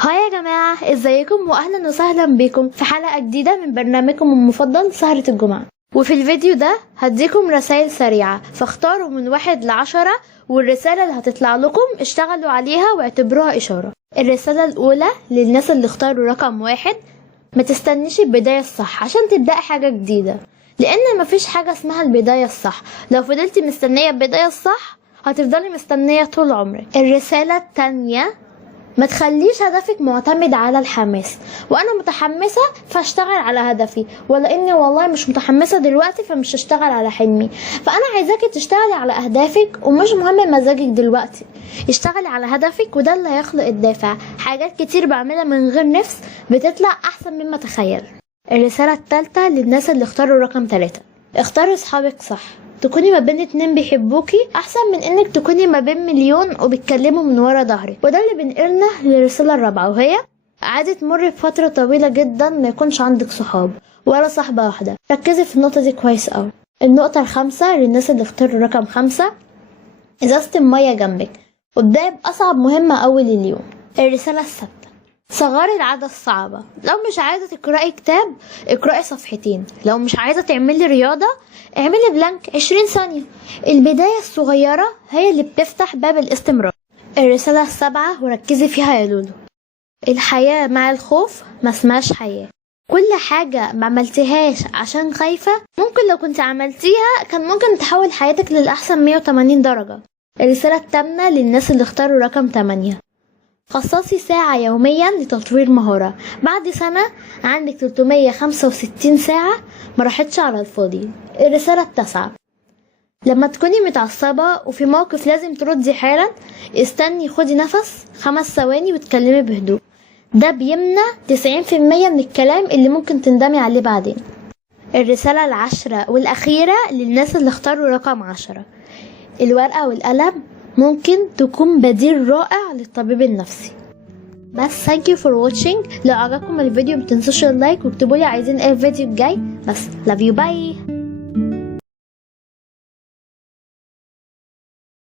هاي يا جماعة، ازيكم واهلا وسهلا بكم في حلقة جديدة من برنامجكم المفضل سهرة الجمعة. وفي الفيديو ده هديكم رسائل سريعة، فاختاروا من 1 ل10 والرسالة اللي هتطلع لكم اشتغلوا عليها واعتبروها اشارة. الرسالة الاولى للناس اللي اختاروا رقم 1: ما تستنيش البداية الصح عشان تبدأي حاجة جديدة، لان مفيش حاجة اسمها البداية الصح. لو فضلتي مستنية البداية الصح هتفضلي مستنية طول عمرك. الرسالة التانية: ما تخليش هدفك معتمد على الحماس، وانا متحمسة فاشتغل على هدفي، ولا اني والله مش متحمسة دلوقتي فمش هشتغل على حلمي. فانا عايزاكي تشتغلي على اهدافك، ومش مهم مزاجك دلوقتي، اشتغلي على هدفك وده اللي هيخلق الدافع. حاجات كتير بعملها من غير نفس بتطلع احسن مما تخيل. الرسالة الثالثة للناس اللي اختاروا رقم 3: اختاري اصحابك صح. تكوني ما بين 2 بيحبوكي احسن من انك تكوني ما بين 1,000,000 وبيتكلموا من ورا ظهرك. وده اللي بينقلنا للرسالة الرابعة، وهي: عادي تمر بفترة طويلة جدا ما يكونش عندك صحاب ولا صاحبة واحدة. ركزي في النقطة دي كويس اوي. النقطة الخامسة للناس اللي اختاروا رقم 5: ازازة المية جنبك وابدأي بأصعب مهمة اول اليوم. الرسالة السادسة: صغري العادة الصعبة. لو مش عايزة تقرأي كتاب اقرأي صفحتين، لو مش عايزة تعملي رياضة اعملي بلانك 20 ثانية. البداية الصغيرة هي اللي بتفتح باب الاستمرار. الرسالة السابعة وركزي فيها يا لولو: الحياة مع الخوف ما اسمهاش حياة. كل حاجة ما عملتيهاش عشان خايفة ممكن لو كنت عملتيها كان ممكن تحول حياتك للأحسن 180 درجة. الرسالة الثامنة للناس اللي اختاروا رقم 8: خصصي ساعة يوميا لتطوير مهارة. بعد سنة عندك 365 ساعة ما راحتش على الفاضي. الرسالة التاسعة: لما تكوني متعصبة وفي موقف لازم تردي حالا استني، خدي نفس 5 ثواني وتكلمي بهدوء. ده بيمنع 90% من الكلام اللي ممكن تندمي عليه بعدين. الرسالة العاشرة والأخيرة للناس اللي اختاروا رقم 10: الورقة والقلم ممكن تكون بديل رائع للطبيب النفسي. بس thank you for watching. لو عجبكم الفيديو متنسوش اللايك واكتبولي عايزين ايه الفيديو الجاي. بس love you, bye.